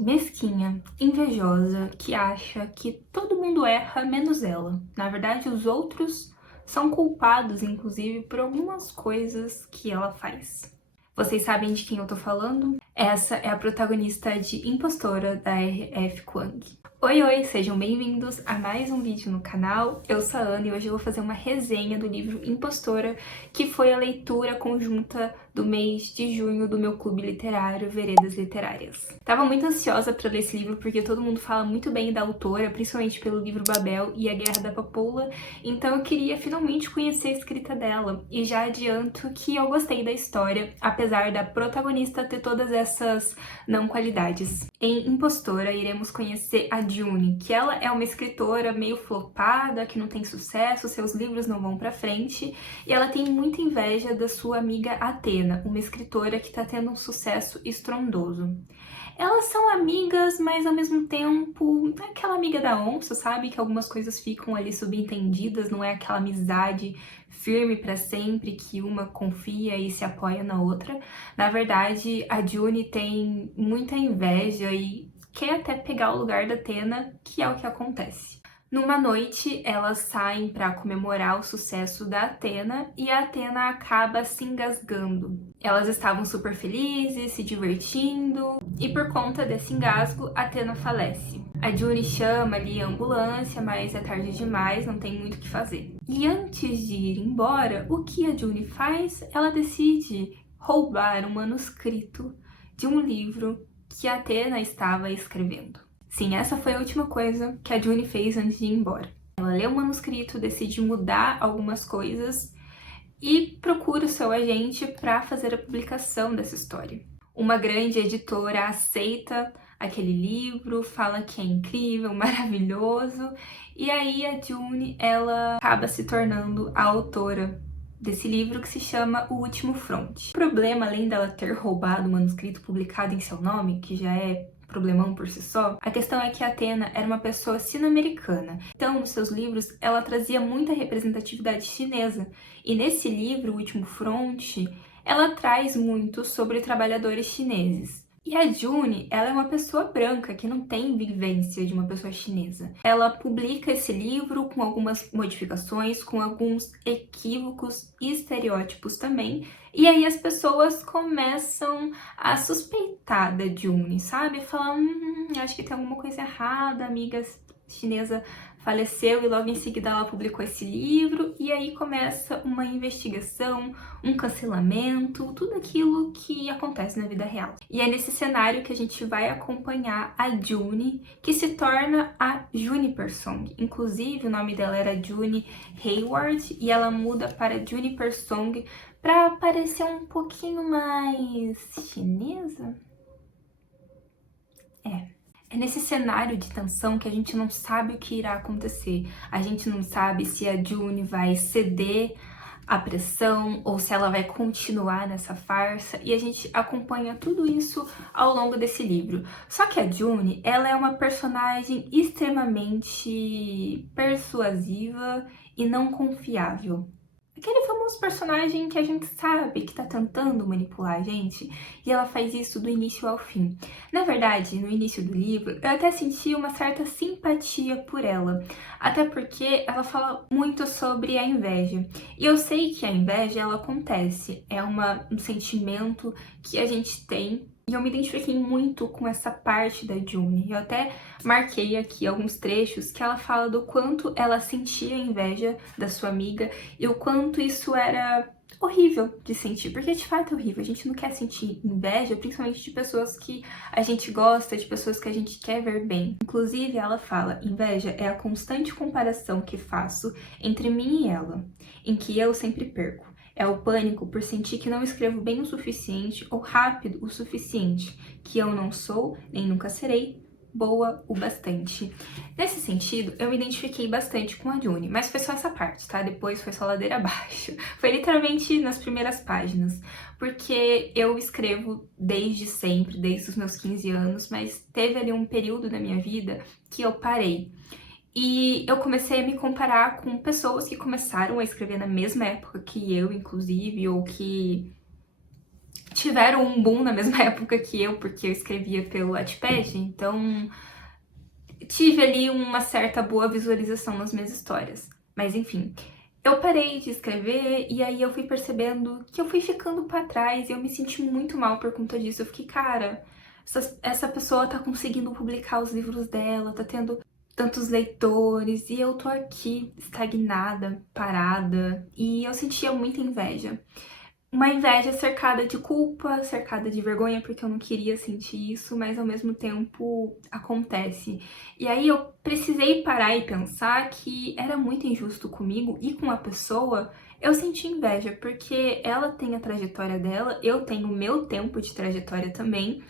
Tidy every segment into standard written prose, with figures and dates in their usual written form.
mesquinha, invejosa, que acha que todo mundo erra menos ela. Na verdade, os outros são culpados, inclusive, por algumas coisas que ela faz. Vocês sabem de quem eu tô falando? Essa é a protagonista de Impostora, da R.F. Kuang. Oi, sejam bem-vindos a mais um vídeo no canal. Eu sou a Ana e hoje eu vou fazer uma resenha do livro Impostora, que foi a leitura conjunta do mês de junho do meu clube literário Veredas Literárias. Tava muito ansiosa para ler esse livro porque todo mundo fala muito bem da autora, principalmente pelo livro Babel e A Guerra da Papoula, então eu queria finalmente conhecer a escrita dela. E já adianto que eu gostei da história, apesar da protagonista ter todas essas não qualidades. Em Impostora, iremos conhecer a June, que ela é uma escritora meio flopada, que não tem sucesso, seus livros não vão pra frente, e ela tem muita inveja da sua amiga Athena, uma escritora que tá tendo um sucesso estrondoso. Elas são amigas, mas ao mesmo tempo, é aquela amiga da onça, sabe? Que algumas coisas ficam ali subentendidas, não é aquela amizade firme pra sempre, que uma confia e se apoia na outra. Na verdade, a June tem muita inveja e quer até pegar o lugar da Athena, que é o que acontece. Numa noite, elas saem para comemorar o sucesso da Athena e a Athena acaba se engasgando. Elas estavam super felizes, se divertindo, e por conta desse engasgo, a Athena falece. A June chama ali a ambulância, mas é tarde demais, não tem muito o que fazer. E antes de ir embora, o que a June faz? Ela decide roubar um manuscrito de um livro que a Athena estava escrevendo. Sim, essa foi a última coisa que a June fez antes de ir embora. Ela lê o manuscrito, decide mudar algumas coisas e procura o seu agente para fazer a publicação dessa história. Uma grande editora aceita aquele livro, fala que é incrível, maravilhoso, e aí a June, ela acaba se tornando a autora desse livro que se chama O Último Front. O problema, além dela ter roubado o manuscrito publicado em seu nome, que já é problemão por si só, a questão é que a Athena era uma pessoa sino-americana. Então, nos seus livros, ela trazia muita representatividade chinesa. E nesse livro, O Último Front, ela traz muito sobre trabalhadores chineses. E a June, ela é uma pessoa branca, que não tem vivência de uma pessoa chinesa. Ela publica esse livro com algumas modificações, com alguns equívocos e estereótipos também, e aí as pessoas começam a suspeitar da June, sabe? Falar, acho que tem alguma coisa errada, a amiga chinesa faleceu e logo em seguida ela publicou esse livro, e aí começa uma investigação, um cancelamento, tudo aquilo que acontece na vida real. E é nesse cenário que a gente vai acompanhar a June, que se torna a Juniper Song. Inclusive, o nome dela era June Hayward, e ela muda para Juniper Song para parecer um pouquinho mais chinesa. É nesse cenário de tensão que a gente não sabe o que irá acontecer. A gente não sabe se a June vai ceder à pressão ou se ela vai continuar nessa farsa, e a gente acompanha tudo isso ao longo desse livro. Só que a June, ela é uma personagem extremamente persuasiva e não confiável. Aquele famoso personagem que a gente sabe que tá tentando manipular a gente, e ela faz isso do início ao fim. Na verdade, no início do livro, eu até senti uma certa simpatia por ela, até porque ela fala muito sobre a inveja. E eu sei que a inveja, ela acontece, é um sentimento que a gente tem, e eu me identifiquei muito com essa parte da June. Eu até marquei aqui alguns trechos que ela fala do quanto ela sentia inveja da sua amiga e o quanto isso era horrível de sentir, porque de fato é horrível. A gente não quer sentir inveja, principalmente de pessoas que a gente gosta, de pessoas que a gente quer ver bem. Inclusive, ela fala: inveja é a constante comparação que faço entre mim e ela, em que eu sempre perco. É o pânico por sentir que não escrevo bem o suficiente ou rápido o suficiente, que eu não sou, nem nunca serei, boa o bastante. Nesse sentido, eu me identifiquei bastante com a June, mas foi só essa parte, tá? Depois foi só ladeira abaixo. Foi literalmente nas primeiras páginas, porque eu escrevo desde sempre, desde os meus 15 anos, mas teve ali um período da minha vida que eu parei. E eu comecei a me comparar com pessoas que começaram a escrever na mesma época que eu, inclusive, ou que tiveram um boom na mesma época que eu, porque eu escrevia pelo Wattpad, então tive ali uma certa boa visualização nas minhas histórias. Mas enfim, eu parei de escrever e aí eu fui percebendo que eu fui ficando pra trás e eu me senti muito mal por conta disso. Eu fiquei, cara, essa pessoa tá conseguindo publicar os livros dela, tá tendo tantos leitores e eu tô aqui estagnada, parada, e eu sentia muita inveja. Uma inveja cercada de culpa, cercada de vergonha, porque eu não queria sentir isso, mas ao mesmo tempo acontece. E aí eu precisei parar e pensar que era muito injusto comigo e com a pessoa. Eu senti inveja, porque ela tem a trajetória dela, eu tenho o meu tempo de trajetória também,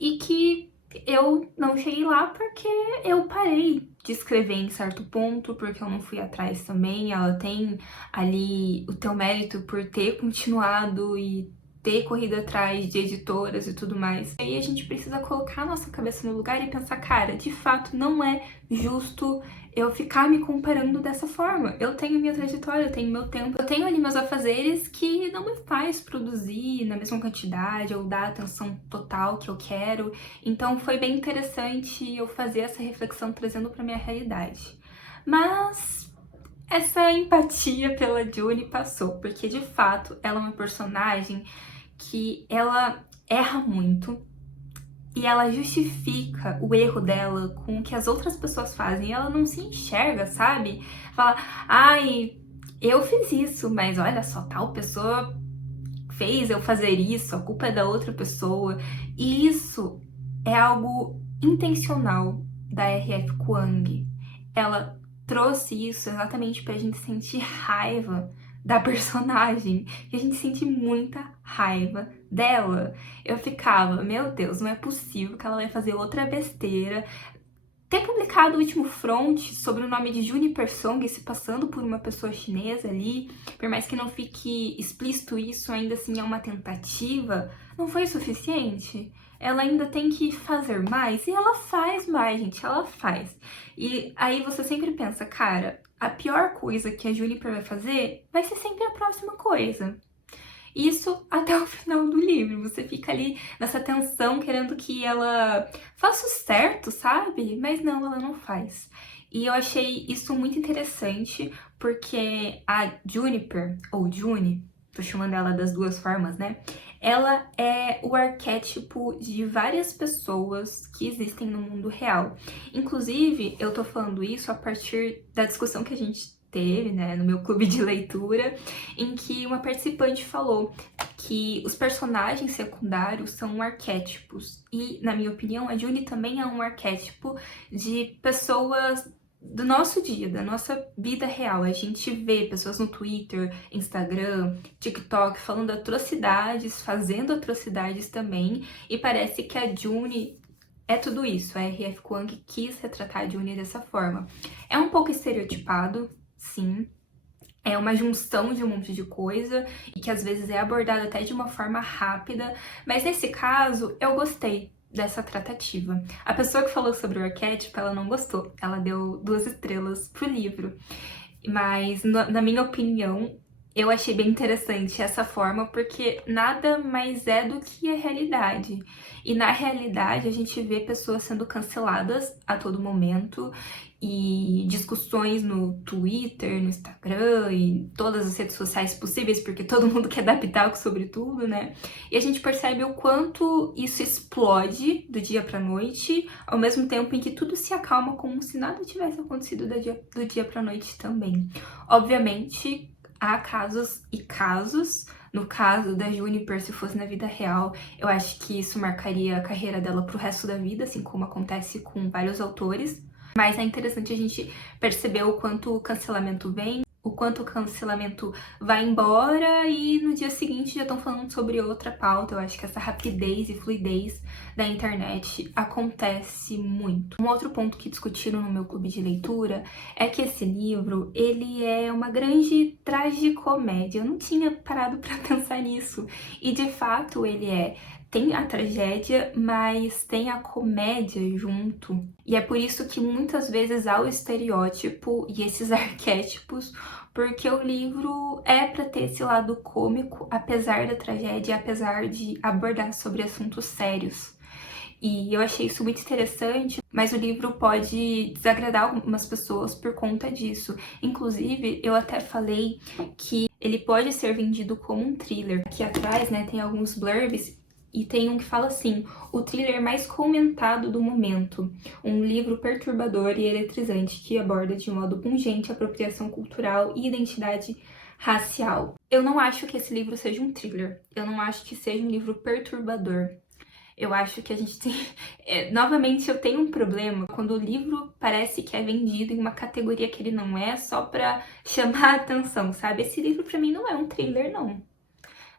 e que eu não cheguei lá porque eu parei de escrever em certo ponto, porque eu não fui atrás também. Ela tem ali o teu mérito por ter continuado e ter corrido atrás de editoras e tudo mais. E aí a gente precisa colocar a nossa cabeça no lugar e pensar, cara, de fato não é justo eu ficar me comparando dessa forma. Eu tenho minha trajetória, eu tenho meu tempo, eu tenho ali meus afazeres que não me faz produzir na mesma quantidade ou dar a atenção total que eu quero. Então foi bem interessante eu fazer essa reflexão trazendo pra minha realidade. Mas essa empatia pela Juni passou, porque de fato ela é uma personagem que ela erra muito e ela justifica o erro dela com o que as outras pessoas fazem. E ela não se enxerga, sabe? Fala, ai, eu fiz isso, mas olha só, tal pessoa fez eu fazer isso, a culpa é da outra pessoa. E isso é algo intencional da R.F. Kuang. Ela trouxe isso exatamente pra gente sentir raiva da personagem, e a gente sente muita raiva dela. Eu ficava, meu Deus, não é possível que ela vai fazer outra besteira. Ter publicado o último front sobre o nome de Juniper Song se passando por uma pessoa chinesa ali, por mais que não fique explícito isso, ainda assim é uma tentativa, não foi suficiente. Ela ainda tem que fazer mais, e ela faz mais, gente, ela faz. E aí você sempre pensa, cara, a pior coisa que a Juniper vai fazer vai ser sempre a próxima coisa. Isso até o final do livro. Você fica ali nessa tensão, querendo que ela faça o certo, sabe? Mas não, ela não faz. E eu achei isso muito interessante, porque a Juniper, ou Juni, tô chamando ela das duas formas, né? Ela é o arquétipo de várias pessoas que existem no mundo real. Inclusive, eu tô falando isso a partir da discussão que a gente teve, né, no meu clube de leitura, em que uma participante falou que os personagens secundários são arquétipos. E, na minha opinião, a Juni também é um arquétipo de pessoas do nosso dia, da nossa vida real. A gente vê pessoas no Twitter, Instagram, TikTok falando atrocidades, fazendo atrocidades também, e parece que a Juni é tudo isso. A R.F. Kuang quis retratar a Juni dessa forma. É um pouco estereotipado, sim. É uma junção de um monte de coisa e que às vezes é abordada até de uma forma rápida, mas nesse caso eu gostei dessa tratativa. A pessoa que falou sobre o arquétipo, ela não gostou. Ela deu 2 estrelas pro livro. Mas, na minha opinião, eu achei bem interessante essa forma, porque nada mais é do que a realidade. E na realidade, a gente vê pessoas sendo canceladas a todo momento, e discussões no Twitter, no Instagram e todas as redes sociais possíveis, porque todo mundo quer dar pitaco sobre tudo, né? E a gente percebe o quanto isso explode do dia pra noite, ao mesmo tempo em que tudo se acalma como se nada tivesse acontecido do dia pra noite também. Obviamente, há casos e casos. No caso da Juniper, se fosse na vida real, eu acho que isso marcaria a carreira dela pro resto da vida, assim como acontece com vários autores. Mas é interessante a gente perceber o quanto o cancelamento vem, o quanto o cancelamento vai embora e no dia seguinte já estão falando sobre outra pauta. Eu acho que essa rapidez e fluidez da internet acontece muito. Um outro ponto que discutiram no meu clube de leitura é que esse livro, ele é uma grande tragicomédia. Eu não tinha parado para pensar nisso. E de fato ele é. Tem a tragédia, mas tem a comédia junto. E é por isso que muitas vezes há o estereótipo e esses arquétipos, porque o livro é para ter esse lado cômico, apesar da tragédia, apesar de abordar sobre assuntos sérios. E eu achei isso muito interessante, mas o livro pode desagradar algumas pessoas por conta disso. Inclusive, eu até falei que ele pode ser vendido como um thriller. Aqui atrás, né, tem alguns blurbs e tem um que fala assim: o thriller mais comentado do momento, um livro perturbador e eletrizante que aborda de modo pungente a apropriação cultural e identidade racial. Eu não acho que esse livro seja um thriller, eu não acho que seja um livro perturbador. Eu acho que a gente tem... novamente, eu tenho um problema quando o livro parece que é vendido em uma categoria que ele não é, só pra chamar a atenção, sabe? Esse livro pra mim não é um thriller, não.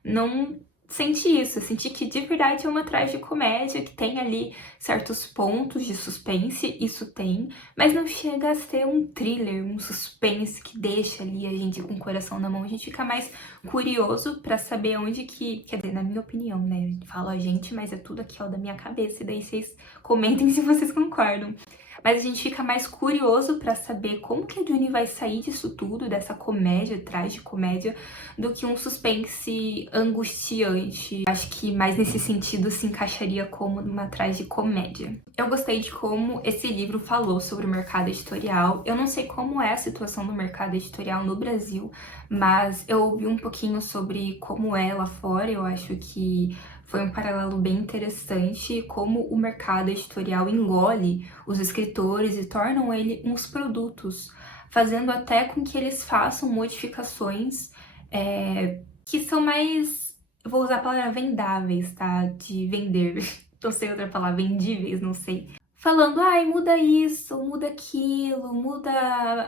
Não senti isso, eu senti que de verdade é uma tragicomédia, que tem ali certos pontos de suspense, isso tem, mas não chega a ser um thriller, um suspense que deixa ali a gente com o coração na mão. A gente fica mais curioso pra saber onde que... Quer dizer, na minha opinião, né? Falo a gente, mas é tudo aqui, ó, da minha cabeça, e daí vocês comentem se vocês concordam. Mas a gente fica mais curioso pra saber como que a Juni vai sair disso tudo, dessa comédia, tragicomédia, do que um suspense angustiante. Acho que mais nesse sentido se encaixaria como uma tragicomédia. Eu gostei de como esse livro falou sobre o mercado editorial. Eu não sei como é a situação do mercado editorial no Brasil, mas eu ouvi um pouquinho sobre como é lá fora. Eu acho que foi um paralelo bem interessante, como o mercado editorial engole os escritores e tornam ele uns produtos, fazendo até com que eles façam modificações que são mais, eu vou usar a palavra vendáveis, tá? De vender, não sei outra palavra, vendíveis, não sei. Falando, ai, muda isso, muda aquilo, muda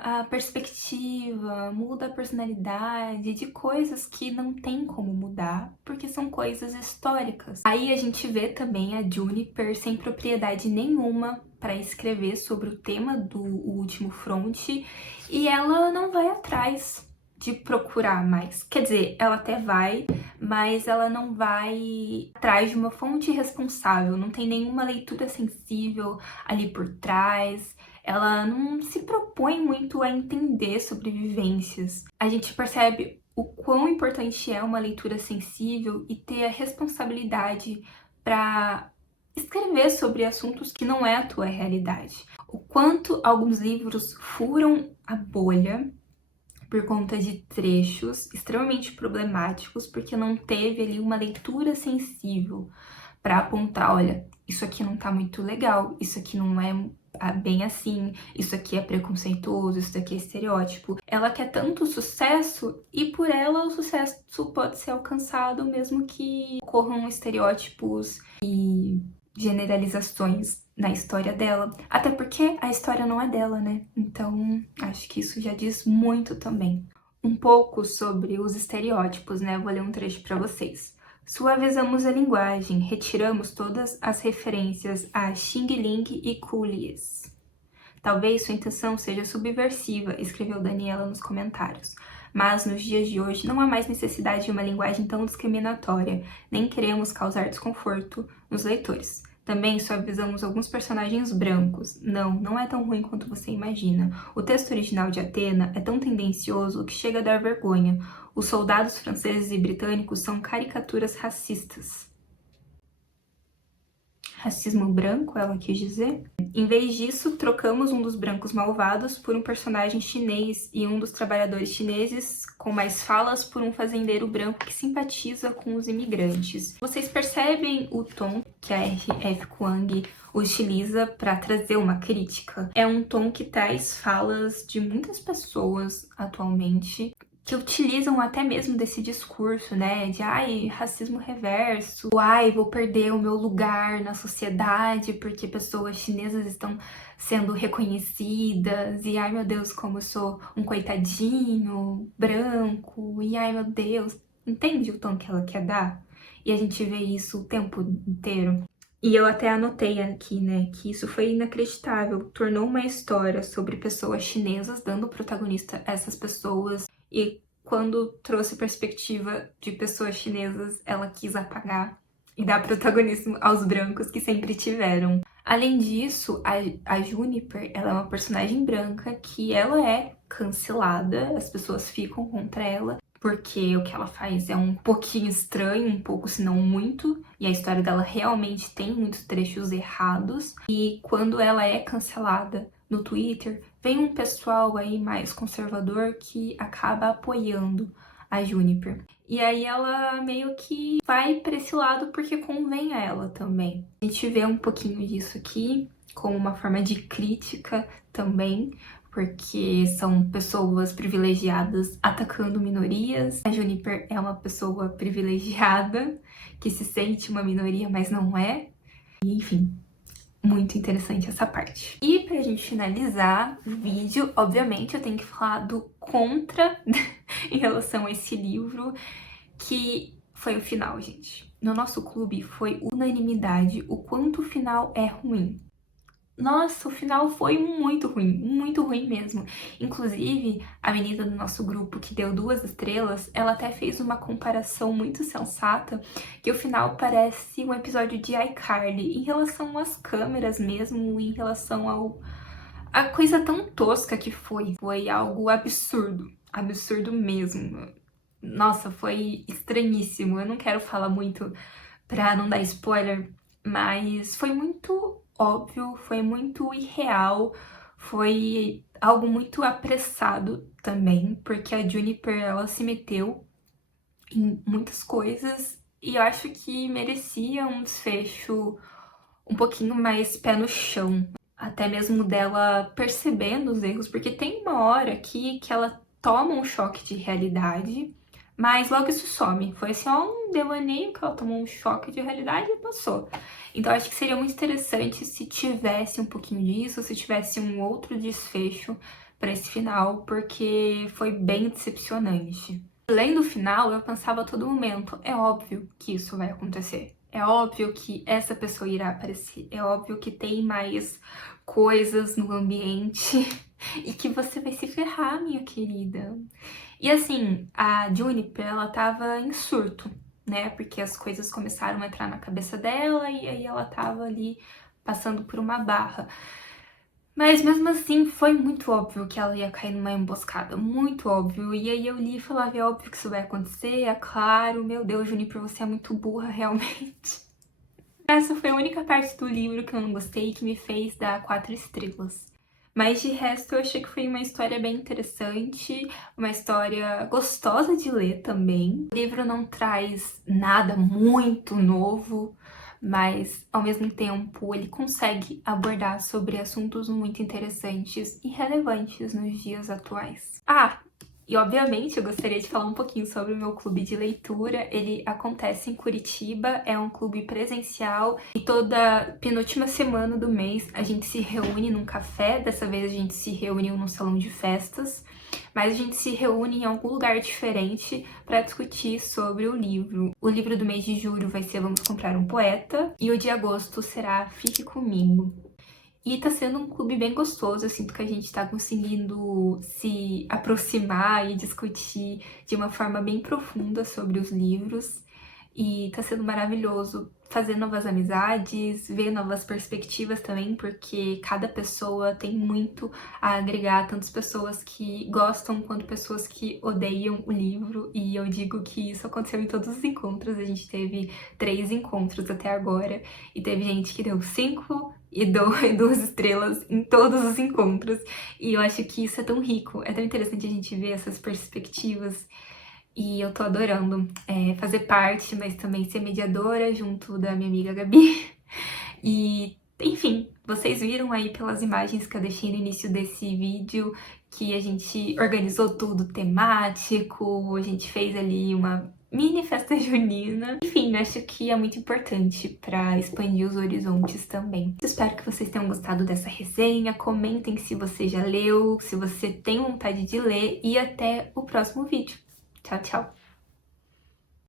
a perspectiva, muda a personalidade, de coisas que não tem como mudar, porque são coisas históricas. Aí a gente vê também a Juniper sem propriedade nenhuma para escrever sobre o tema do Último Fronte, e ela não vai atrás de procurar mais. Quer dizer, ela até vai, mas ela não vai atrás de uma fonte responsável, não tem nenhuma leitura sensível ali por trás, ela não se propõe muito a entender sobre vivências. A gente percebe o quão importante é uma leitura sensível e ter a responsabilidade para escrever sobre assuntos que não é a tua realidade. O quanto alguns livros furam a bolha por conta de trechos extremamente problemáticos, porque não teve ali uma leitura sensível para apontar, olha, isso aqui não tá muito legal, isso aqui não é bem assim, isso aqui é preconceituoso, isso aqui é estereótipo. Ela quer tanto sucesso e por ela o sucesso pode ser alcançado mesmo que ocorram estereótipos e generalizações na história dela, até porque a história não é dela, né? Então, acho que isso já diz muito também. Um pouco sobre os estereótipos, né? Vou ler um trecho para vocês. Suavizamos a linguagem, retiramos todas as referências a Xing Ling e Coolies. Talvez sua intenção seja subversiva, escreveu Daniela nos comentários. Mas nos dias de hoje não há mais necessidade de uma linguagem tão discriminatória, nem queremos causar desconforto nos leitores. Também suavizamos alguns personagens brancos. Não é tão ruim quanto você imagina. O texto original de Atena é tão tendencioso que chega a dar vergonha. Os soldados franceses e britânicos são caricaturas racistas. Racismo branco, ela quis dizer? Em vez disso, trocamos um dos brancos malvados por um personagem chinês e um dos trabalhadores chineses com mais falas por um fazendeiro branco que simpatiza com os imigrantes. Vocês percebem o tom que a R.F. Kuang utiliza para trazer uma crítica? É um tom que traz falas de muitas pessoas atualmente que utilizam até mesmo desse discurso, né, de ai, racismo reverso, ai, vou perder o meu lugar na sociedade porque pessoas chinesas estão sendo reconhecidas, e ai meu Deus, como eu sou um coitadinho, branco, e ai meu Deus, entende o tom que ela quer dar? E a gente vê isso o tempo inteiro. E eu até anotei aqui, né, que isso foi inacreditável, tornou uma história sobre pessoas chinesas dando protagonista a essas pessoas. E quando trouxe perspectiva de pessoas chinesas, ela quis apagar e dar protagonismo aos brancos que sempre tiveram. Além disso, a Juniper, ela é uma personagem branca que ela é cancelada, as pessoas ficam contra ela, porque o que ela faz é um pouquinho estranho, um pouco, se não muito, e a história dela realmente tem muitos trechos errados. E quando ela é cancelada no Twitter, vem um pessoal aí mais conservador que acaba apoiando a Juniper. E aí ela meio que vai para esse lado porque convém a ela também. A gente vê um pouquinho disso aqui como uma forma de crítica também, porque são pessoas privilegiadas atacando minorias. A Juniper é uma pessoa privilegiada que se sente uma minoria, mas não é. E, enfim, muito interessante essa parte. E pra gente finalizar o vídeo, obviamente eu tenho que falar do contra em relação a esse livro, que foi o final, gente. No nosso clube foi unanimidade o quanto o final é ruim. Nossa, o final foi muito ruim mesmo. Inclusive, a menina do nosso grupo que deu 2 estrelas, ela até fez uma comparação muito sensata, que o final parece um episódio de iCarly, em relação às câmeras mesmo, em relação a coisa tão tosca que foi. Foi algo absurdo mesmo. Nossa, foi estranhíssimo. Eu não quero falar muito pra não dar spoiler, mas foi muito óbvio, foi muito irreal, foi algo muito apressado também, porque a Juniper, ela se meteu em muitas coisas e eu acho que merecia um desfecho um pouquinho mais pé no chão, até mesmo dela percebendo os erros, porque tem uma hora aqui que ela toma um choque de realidade, mas logo isso some. Foi só um devaneio que ela tomou um choque de realidade e passou. Então acho que seria muito interessante se tivesse um pouquinho disso, se tivesse um outro desfecho para esse final, porque foi bem decepcionante. Além do final, eu pensava a todo momento, é óbvio que isso vai acontecer. É óbvio que essa pessoa irá aparecer. É óbvio que tem mais coisas no ambiente e que você vai se ferrar, minha querida. E assim, a Juniper, ela tava em surto, né? Porque as coisas começaram a entrar na cabeça dela e aí ela tava ali passando por uma barra. Mas mesmo assim, foi muito óbvio que ela ia cair numa emboscada, muito óbvio. E aí eu li e falava, é óbvio que isso vai acontecer, é claro, meu Deus, Juniper, você é muito burra, realmente. Essa foi a única parte do livro que eu não gostei e que me fez dar 4 estrelas. Mas de resto, eu achei que foi uma história bem interessante, uma história gostosa de ler também. O livro não traz nada muito novo, mas ao mesmo tempo ele consegue abordar sobre assuntos muito interessantes e relevantes nos dias atuais. E obviamente eu gostaria de falar um pouquinho sobre o meu clube de leitura. Ele acontece em Curitiba, é um clube presencial e toda penúltima semana do mês a gente se reúne num café. Dessa vez a gente se reuniu num salão de festas, mas a gente se reúne em algum lugar diferente para discutir sobre o livro. O livro do mês de julho vai ser Vamos Comprar um Poeta e o de agosto será Fique Comigo. E tá sendo um clube bem gostoso, eu sinto que a gente tá conseguindo se aproximar e discutir de uma forma bem profunda sobre os livros. E tá sendo maravilhoso fazer novas amizades, ver novas perspectivas também, porque cada pessoa tem muito a agregar, tantas pessoas que gostam quanto pessoas que odeiam o livro. E eu digo que isso aconteceu em todos os encontros, a gente teve 3 encontros até agora, e teve gente que deu 5 e 2 estrelas em todos os encontros. E eu acho que isso é tão rico, é tão interessante a gente ver essas perspectivas. E eu tô adorando fazer parte, mas também ser mediadora junto da minha amiga Gabi. E, enfim, vocês viram aí pelas imagens que eu deixei no início desse vídeo que a gente organizou tudo temático, a gente fez ali uma mini festa junina. Enfim, acho que é muito importante para expandir os horizontes também. Espero que vocês tenham gostado dessa resenha, comentem se você já leu, se você tem vontade de ler e até o próximo vídeo. Tchau, tchau!